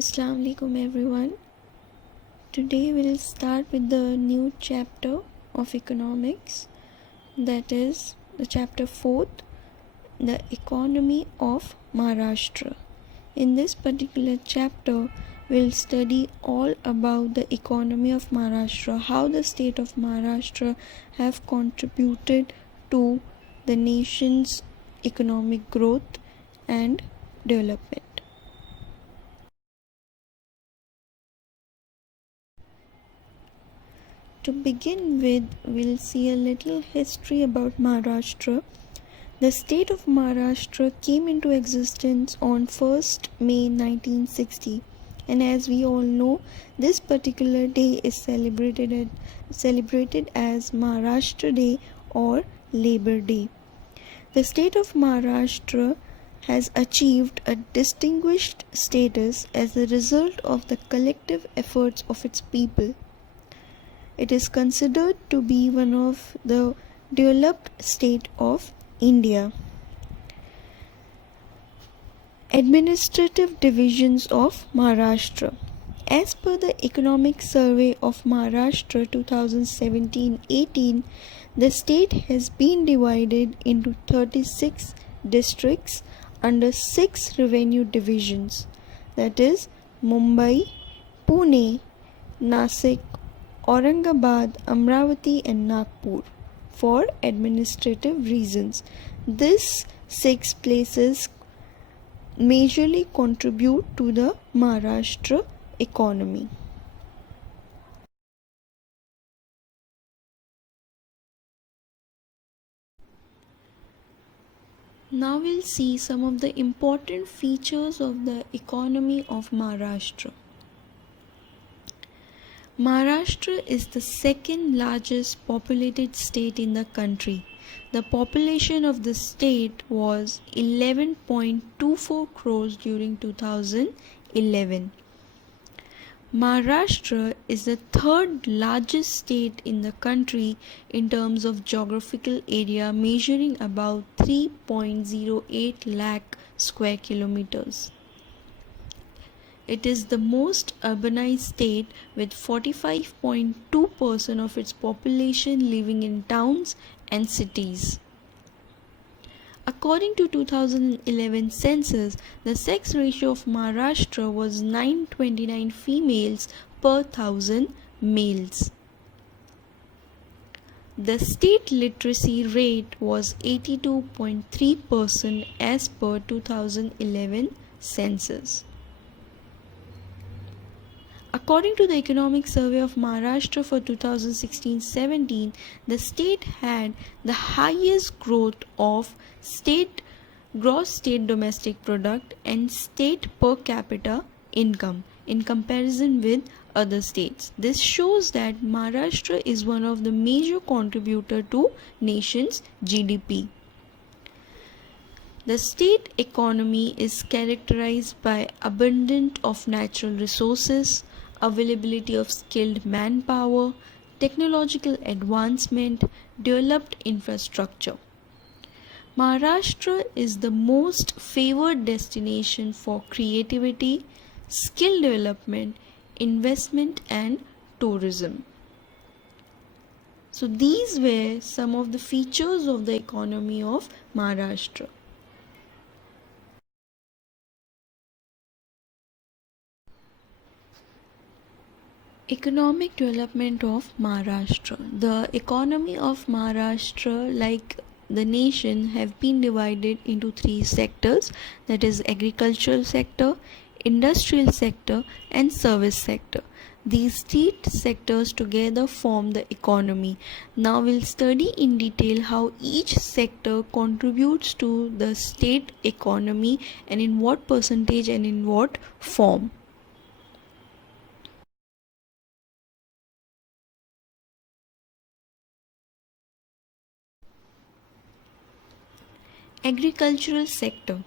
Assalamu alaikum everyone. Today we'll start with the new chapter of economics, that is the chapter 4th, the economy of Maharashtra. In this particular chapter we'll study all about the economy of Maharashtra, how the state of Maharashtra have contributed to the nation's economic growth and development. To begin with, we'll see a little history about Maharashtra. The state of Maharashtra came into existence on 1st May 1960, and as we all know, this particular day is celebrated as Maharashtra Day or Labor Day. The state of Maharashtra has achieved a distinguished status as a result of the collective efforts of its people. It is considered to be one of the developed state of India. Administrative divisions of Maharashtra. As per the Economic Survey of Maharashtra 2017-18, the state has been divided into 36 districts under 6 revenue divisions, that is Mumbai, Pune, Nasik, Aurangabad, Amravati and Nagpur for administrative reasons. These 6 places majorly contribute to the Maharashtra economy. Now we'll see some of the important features of the economy of Maharashtra. Maharashtra is the second largest populated state in the country. The population of the state was 11.24 crores during 2011. Maharashtra is the third largest state in the country in terms of geographical area, measuring about 3.08 lakh square kilometers. It is the most urbanized state with 45.2% of its population living in towns and cities. According to 2011 census, the sex ratio of Maharashtra was 929 females per 1,000 males. The state literacy rate was 82.3% as per 2011 census. According to the Economic Survey of Maharashtra for 2016-17, the state had the highest growth of gross state domestic product and state per capita income in comparison with other states. This shows that Maharashtra is one of the major contributors to nation's GDP. The state economy is characterized by abundance of natural resources, availability of skilled manpower, technological advancement, developed infrastructure. Maharashtra is the most favored destination for creativity, skill development, investment and tourism. So these were some of the features of the economy of Maharashtra. Economic development of Maharashtra. The economy of Maharashtra, like the nation, have been divided into 3 sectors, that is agricultural sector, industrial sector and service sector. These 3 sectors together form the economy. Now we'll study in detail how each sector contributes to the state economy and in what percentage and in what form. Agricultural sector.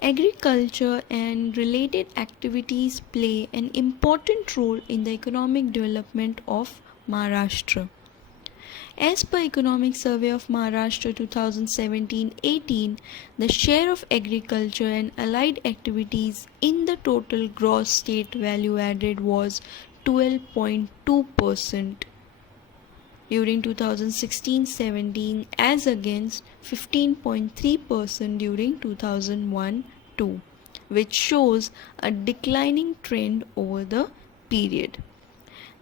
Agriculture and related activities play an important role in the economic development of Maharashtra. As per Economic Survey of Maharashtra 2017-18, the share of agriculture and allied activities in the total gross state value added was 12.2% during 2016-17 as against 15.3% during 2001-2, which shows a declining trend over the period.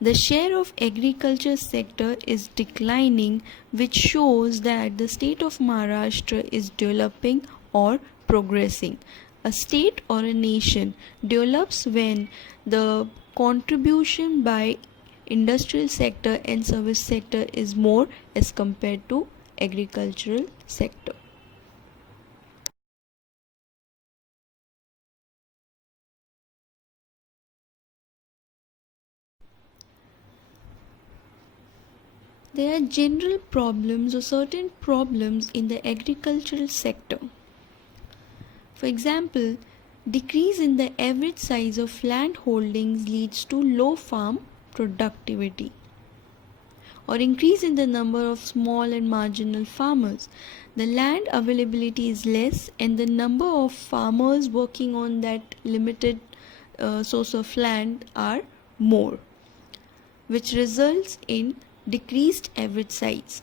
The share of agriculture sector is declining, which shows that the state of Maharashtra is developing or progressing. A state or a nation develops when the contribution by industrial sector and service sector is more as compared to agricultural sector. There are general problems or certain problems in the agricultural sector. For example, decrease in the average size of land holdings leads to low farm productivity, or increase in the number of small and marginal farmers. The land availability is less and the number of farmers working on that limited source of land are more, which results in decreased average size.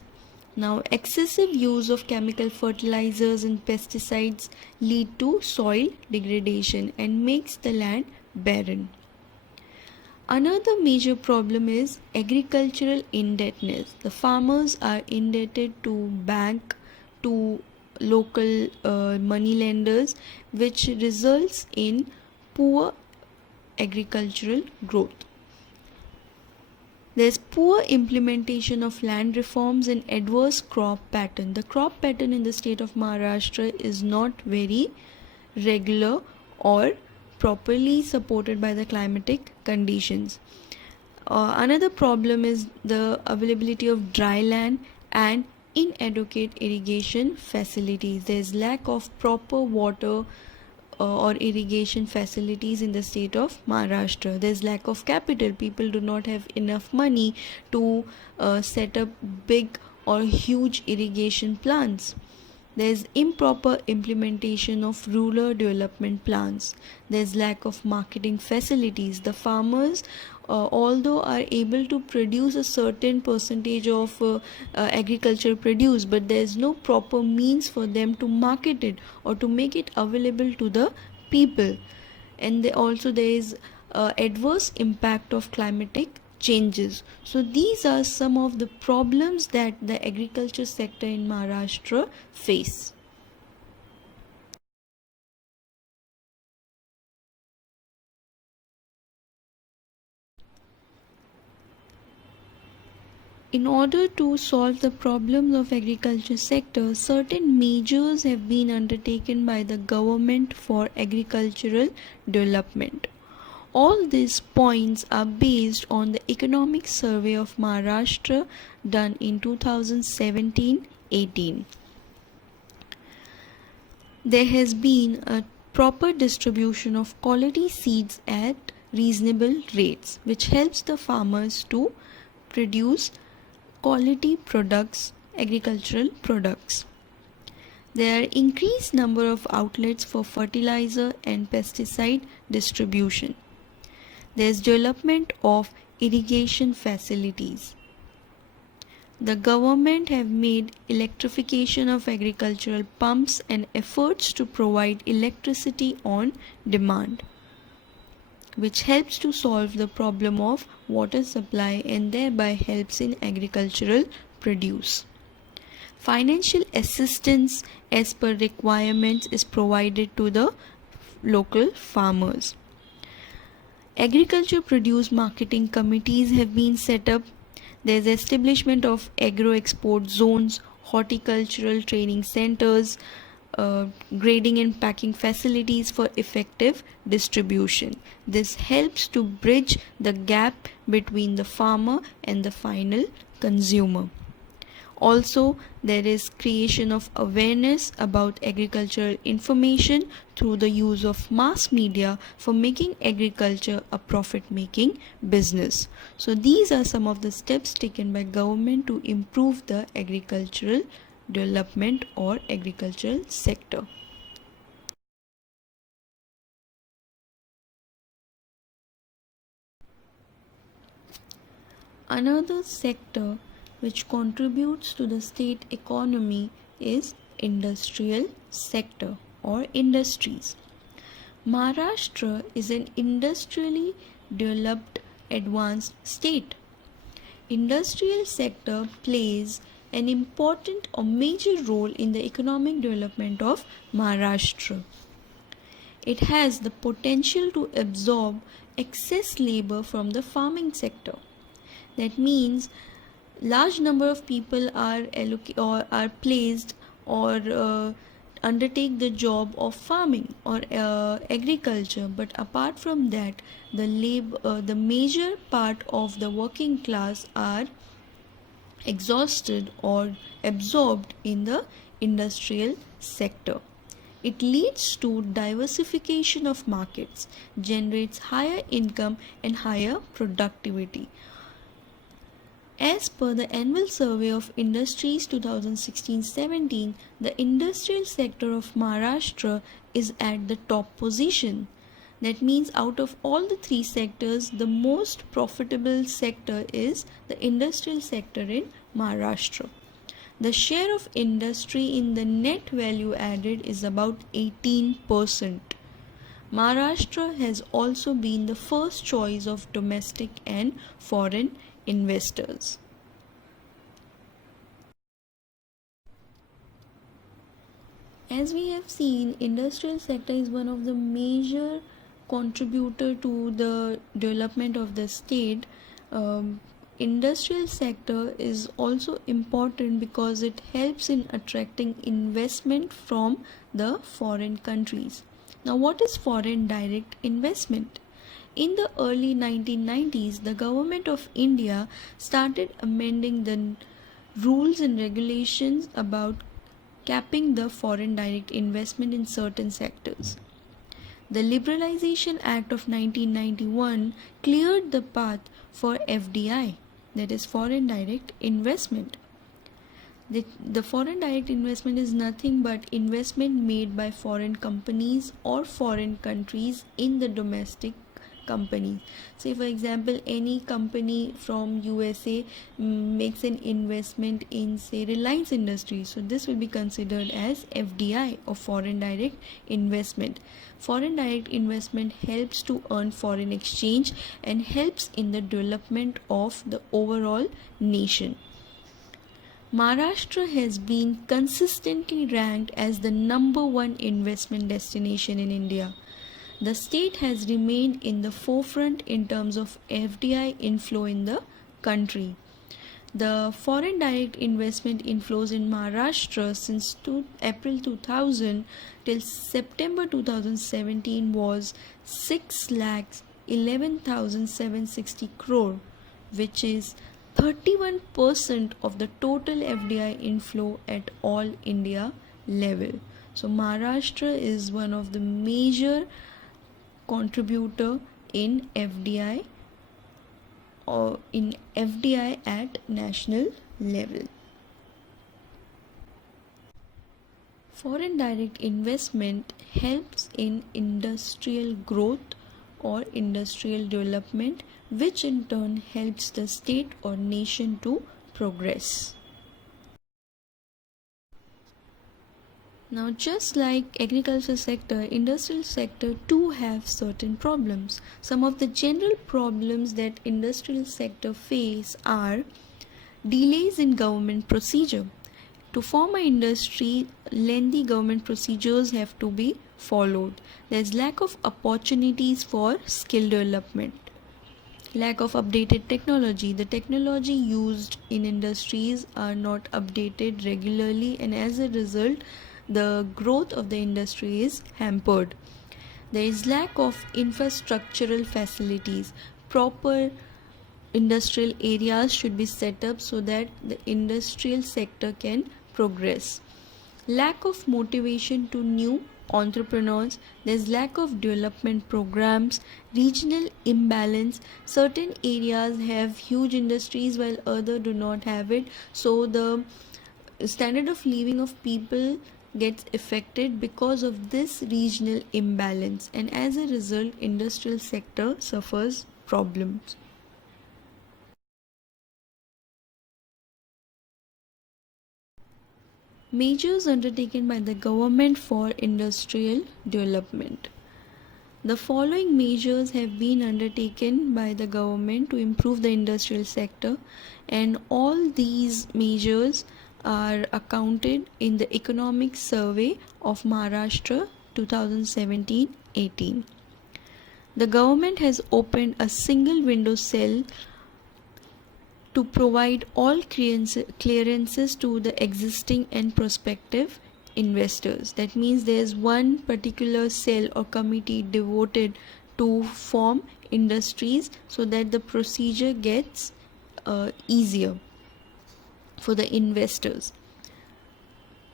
Now, excessive use of chemical fertilizers and pesticides lead to soil degradation and makes the land barren. Another major problem is agricultural indebtedness. The farmers are indebted to bank, to local money lenders, which results in poor agricultural growth. There is poor implementation of land reforms and adverse crop pattern. The crop pattern in the state of Maharashtra is not very regular or properly supported by the climatic conditions. Another problem is the availability of dry land and inadequate irrigation facilities. There is lack of proper water or irrigation facilities in the state of Maharashtra. There is lack of capital. People do not have enough money to set up big or huge irrigation plants. There is improper implementation of rural development plans. There is lack of marketing facilities. The farmers, although are able to produce a certain percentage of agriculture produce, but there is no proper means for them to market it or to make it available to the people. And there is adverse impact of climatic changes. So these are some of the problems that the agriculture sector in Maharashtra face. In order to solve the problems of agriculture sector, certain measures have been undertaken by the government for agricultural development. All these points are based on the Economic Survey of Maharashtra done in 2017-18. There has been a proper distribution of quality seeds at reasonable rates, which helps the farmers to produce quality products, agricultural products. There are increased number of outlets for fertilizer and pesticide distribution. There is development of irrigation facilities. The government have made electrification of agricultural pumps and efforts to provide electricity on demand, which helps to solve the problem of water supply and thereby helps in agricultural produce. Financial assistance as per requirements is provided to the local farmers. Agriculture produce marketing committees have been set up. There is establishment of agro-export zones, horticultural training centers, grading and packing facilities for effective distribution. This helps to bridge the gap between the farmer and the final consumer. Also, there is creation of awareness about agricultural information through the use of mass media for making agriculture a profit-making business. So these are some of the steps taken by government to improve the agricultural development or agricultural sector. Another sector which contributes to the state economy is industrial sector or industries. Maharashtra is an industrially developed advanced state. Industrial sector plays an important or major role in the economic development of Maharashtra. It has the potential to absorb excess labor from the farming sector. That means large number of people are placed or undertake the job of farming or agriculture, but apart from that the major part of the working class are exhausted or absorbed in the industrial sector. It leads to diversification of markets, generates higher income and higher productivity. As per the Annual Survey of Industries 2016-17, the industrial sector of Maharashtra is at the top position. That means out of all the three sectors, the most profitable sector is the industrial sector in Maharashtra. The share of industry in the net value added is about 18%. Maharashtra has also been the first choice of domestic and foreign investors. As we have seen, industrial sector is one of the major contributor to the development of the state. Industrial sector is also important because it helps in attracting investment from the foreign countries. Now, what is foreign direct investment? In the early 1990s, the government of India started amending the rules and regulations about capping the foreign direct investment in certain sectors. The Liberalization Act of 1991 cleared the path for FDI, that is foreign direct investment. The foreign direct investment is nothing but investment made by foreign companies or foreign countries in the domestic company. Say for example, any company from USA makes an investment in say Reliance Industries, so this will be considered as FDI or foreign direct investment. Foreign direct investment helps to earn foreign exchange and helps in the development of the overall nation. Maharashtra has been consistently ranked as the number one investment destination in India. The state has remained in the forefront in terms of FDI inflow in the country. The foreign direct investment inflows in Maharashtra since April 2000 till September 2017 was 6,11,760 crore, which is 31% of the total FDI inflow at all India level. So Maharashtra is one of the major contributor in FDI or in FDI at national level. Foreign direct investment helps in industrial growth or industrial development, which in turn helps the state or nation to progress. Now, just like agriculture sector, industrial sector too have certain problems. Some of the general problems that industrial sector face are delays in government procedure. To form an industry, lengthy government procedures have to be followed. There's lack of opportunities for skill development. Lack of updated technology. The technology used in industries are not updated regularly, and as a result, the growth of the industry is hampered. There is lack of infrastructural facilities, proper industrial areas should be set up so that the industrial sector can progress. Lack of motivation to new entrepreneurs, there's lack of development programs, regional imbalance. Certain areas have huge industries while other do not have it, so the standard of living of people gets affected because of this regional imbalance, and as a result industrial sector suffers problems. Measures undertaken by the government for industrial development. The following measures have been undertaken by the government to improve the industrial sector, and all these measures are accounted in the Economic Survey of Maharashtra 2017-18. The government has opened a single window cell to provide all clearances to the existing and prospective investors. That means there's one particular cell or committee devoted to form industries so that the procedure gets easier for the investors.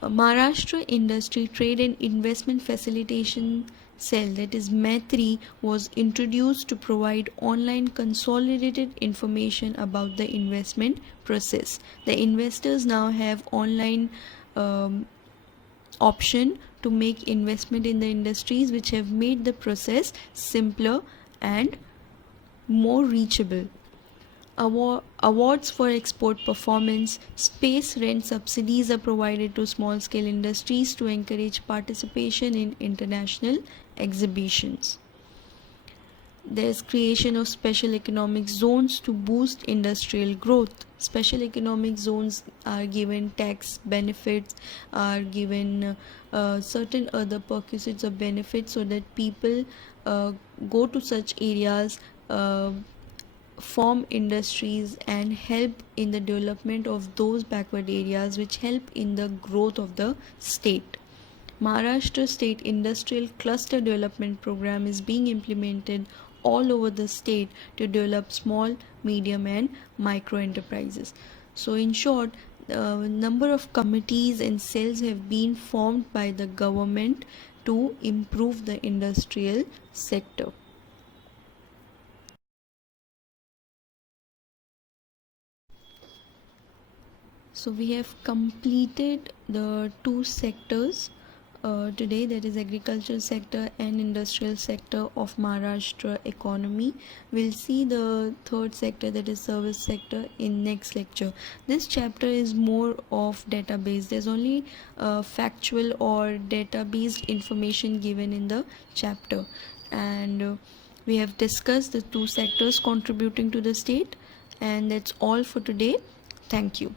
Maharashtra Industry Trade and Investment Facilitation Cell, that is MATRI, was introduced to provide online consolidated information about the investment process. The investors now have online option to make investment in the industries, which have made the process simpler and more reachable. Awards for export performance. Space rent subsidies are provided to small scale industries to encourage participation in international exhibitions. There's creation of special economic zones to boost industrial growth. Special economic zones are given tax benefits, are given certain other perquisites of benefits so that people go to such areas, form industries and help in the development of those backward areas, which help in the growth of the state. Maharashtra State Industrial Cluster Development Program is being implemented all over the state to develop small, medium and micro enterprises. So in short, a number of committees and cells have been formed by the government to improve the industrial sector. So we have completed the two sectors today, that is agricultural sector and industrial sector of Maharashtra economy. We'll see the third sector, that is service sector, in next lecture. This chapter is more of database. There's only factual or data-based information given in the chapter, and we have discussed the two sectors contributing to the state, and that's all for today. Thank you.